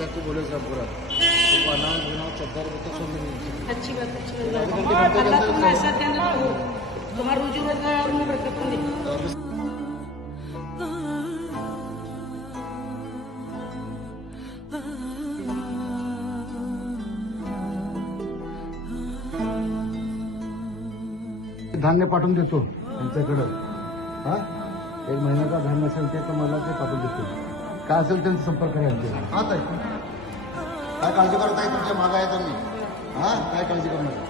जैसा कि बोले सब पूरा तो अनाउंस बनाओ 14 रुपये तक सब मिलेंगे। अच्छी बात अल्लाह तुम्हें ऐसा दें तो तुम्हारा रोजी रोजगार में बरकत दे। धान्य पाठवून देतो त्यांच्याकडं हा 1 महिन्याचा धान्य असेल ते तर मला ते पाठवून देतो काय असेल त्यांचा संपर्क करायचा हा ताई काय काळजी करत आहे तुमच्या मागे आहे तुम्ही हा काय काळजी करू नका